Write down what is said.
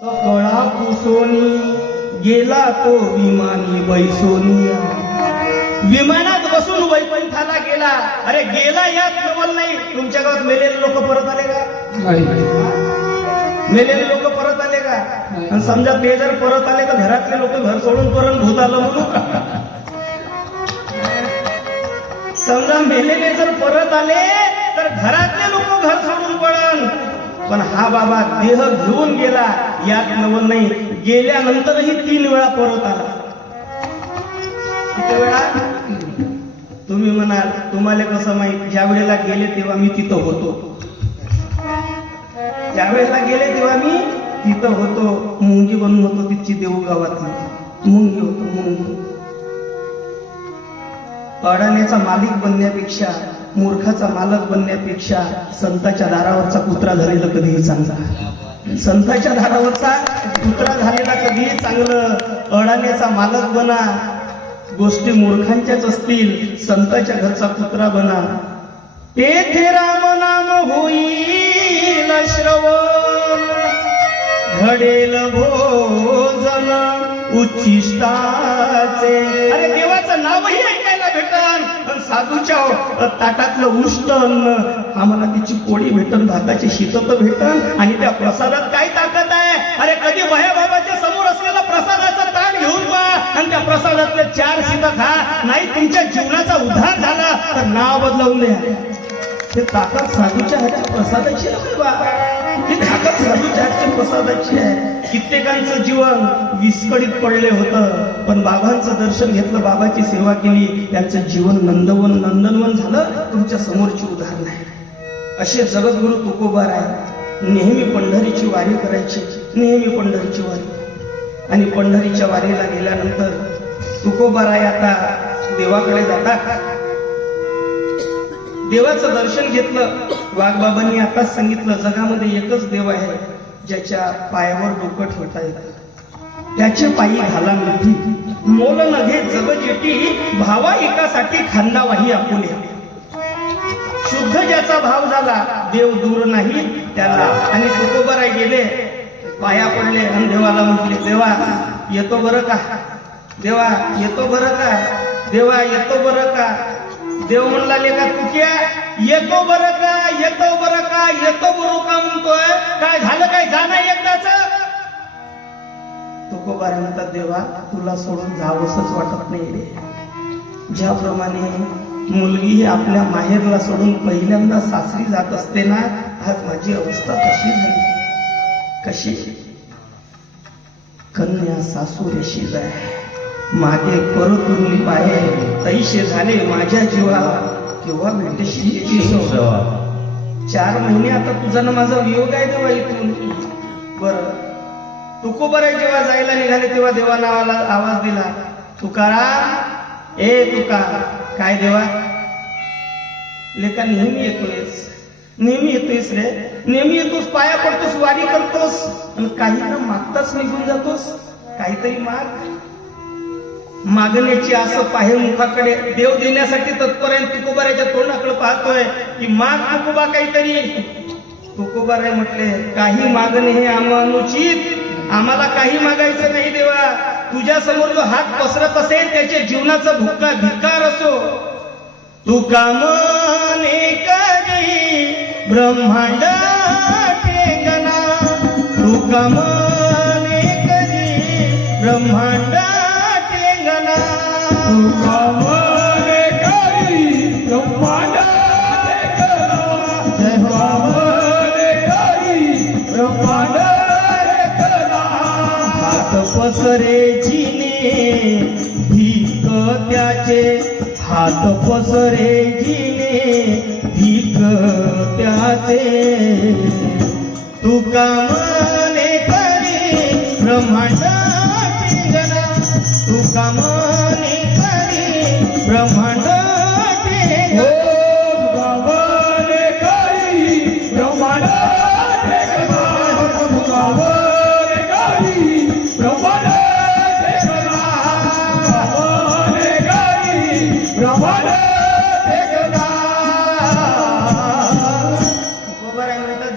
सकळा पुसोनी गेला तो विमानी बैसोनिया. विमानात बसून वैकुंठाला गेला. अरे गेला यात नवल नाही. तुमच्या गावात मेलेले लोक परत आले का? मेलेले लोक परत आले का? आणि समजा ते जर परत आले तर घरातले लोक घर सोडून परत भूत आलं म्हणून. समजा मेलेले जर परत आले तर घरातले लोक घर सोडून पडन. पण हा बाबा देह घेऊन गेला यात नवल नाही. गेल्यानंतरही 3 वेळा परत आला. किती वेळा? तुम्ही म्हणाल तुम्हाला कसं माहित? ज्या वेळेला गेले तेव्हा मी तिथं होतो. ज्या वेळेला गेले तेव्हा मी तिथं होतो. मुंगी बनून होतो तिथची देऊ गावातली. मुंगी होतो मुंगी. अडाण्याचा मालिक बनण्यापेक्षा मूर्खाचा मालक बनण्यापेक्षा संताच्या दारावरचा कुत्रा झालेला कधीही चांगला. संताच्या दारावरचा कुत्रा झालेला कधीही चांगलं. अडाण्याचा मालक बना. गोष्टी मूर्खांच्याच असतील. संताच्या घरचा कुत्रा बना. तेथे राम नाम होईल श्रवण. घडेल भोजन उच्चिष्टाचे. अरे देवाचं नावही ऐकायला भेटन. साधूच्या ताटातलं उष्ट अन्न आम्हाला तिची पोळी भेटन. भाताची शीतत भेटन. आणि त्या प्रसादात काय ताकद आहे? अरे कधी वह्याबाबाच्या समोर असलेला प्रसादाचा ताट घेऊन पहा आणि त्या प्रसादातले 4 शीत खा. नाही तुमच्या जीवनाचा उद्धार झाला तर नाव बदलावून द्या. ते ताकद साधूच्या हातच्या प्रसादाची आहे बा. ही ताकद साधूच्या हातच्या प्रसादाची आहे. कित्येकांचं जीवन विस्कळीत पडले होतं. पण बाबांचं दर्शन घेतलं, बाबाची सेवा केली, त्यांचं जीवन नंदनवन झालं. तुमच्या समोरची उदाहरण आहे. असे जगद्गुरु तुकोबार आहे. नेहमी पंढरीची वारी करायची. नेहमी पंढरीची वारी. आणि पंढरीच्या वारीला गेल्यानंतर तुकोबार आहे आता देवाकडे जातात. देवाचं दर्शन घेतलं. वाघबाबांनी आताच सांगितलं जगामध्ये एकच देव आहे ज्याच्या पायावर डोकं ठेवता येतं. त्याचे पायी घाला मिठी. मोल नघे जग जेटी. भावा एकासाठी खांदावाही आपुले. शुद्ध ज्याचा भाव झाला देव दूर नाही त्याला. आणि तुकोबाराय गेले, पाया पडले आणि देवाला म्हटले देवा येतो बरं का? देवा येतो बरं का? देवा येतो बरं का? देव म्हणला लेका तू क्या येतो बरं का? येतो बरं का? येतो बरं का म्हणतोय? काय झालं? काय जाणं एकदाच? तुकोबार म्हणतात देवा तुला सोडून जावंसच वाटत नाही रे. ज्याप्रमाणे मुलगी आपल्या माहेरला सोडून पहिल्यांदा सासरी जात असते ना, आज माझी अवस्था कशी झाली. कशी? कन्या सासूरेशी जाय मागे परतुरली पाहे. तैसे झाले माझ्या जीवा केव्हा भेटशी 4 महिने आता तुझा ना माझा वियोग आहे देवा इथून. बरं तुकोबार जेव्हा जायला निघाले तेव्हा देवा नावाला आवाज दिला तुकाराम. ए तुका. काय देवा? लेका नेहमी येतोयस. नेहमी येतोयस रे. नेहमी येतोस, पाया पडतोस, वारी करतोस आणि काही ना मागताच निघून जातोस. काहीतरी माग. मागण्याची असं पाहे मुखाकडे. देव देण्यासाठी तत्पर आहे. तुकोबाराच्या तोंडाकडे पाहतोय की माग तुकोबा काहीतरी. तुकोबाराय म्हटले काही मागणे हे अनुचित. आम्हाला काही मागायचं नाही देवा. तुझ्या समोर जो हात पसरत असेल त्याच्या जीवनाचा भुक्का धिक्कार असो. तुका मने करी ब्रह्मांड टेंगना. तुका मने करी ब्रह्मांड टेंगना. तुका मने करी ब्रह्मांड टेंगना. तुका मने करी ब्रह्मांड टेंगना. हात पसरे जिने भीक त्याचे. हात पसरे जिने भीक त्याचे. तुका मने करी ब्रह्मांड टेंगना. तुका मने करी ब्रह्मांड टेंगना. तुका मने करी ब्रह्मांड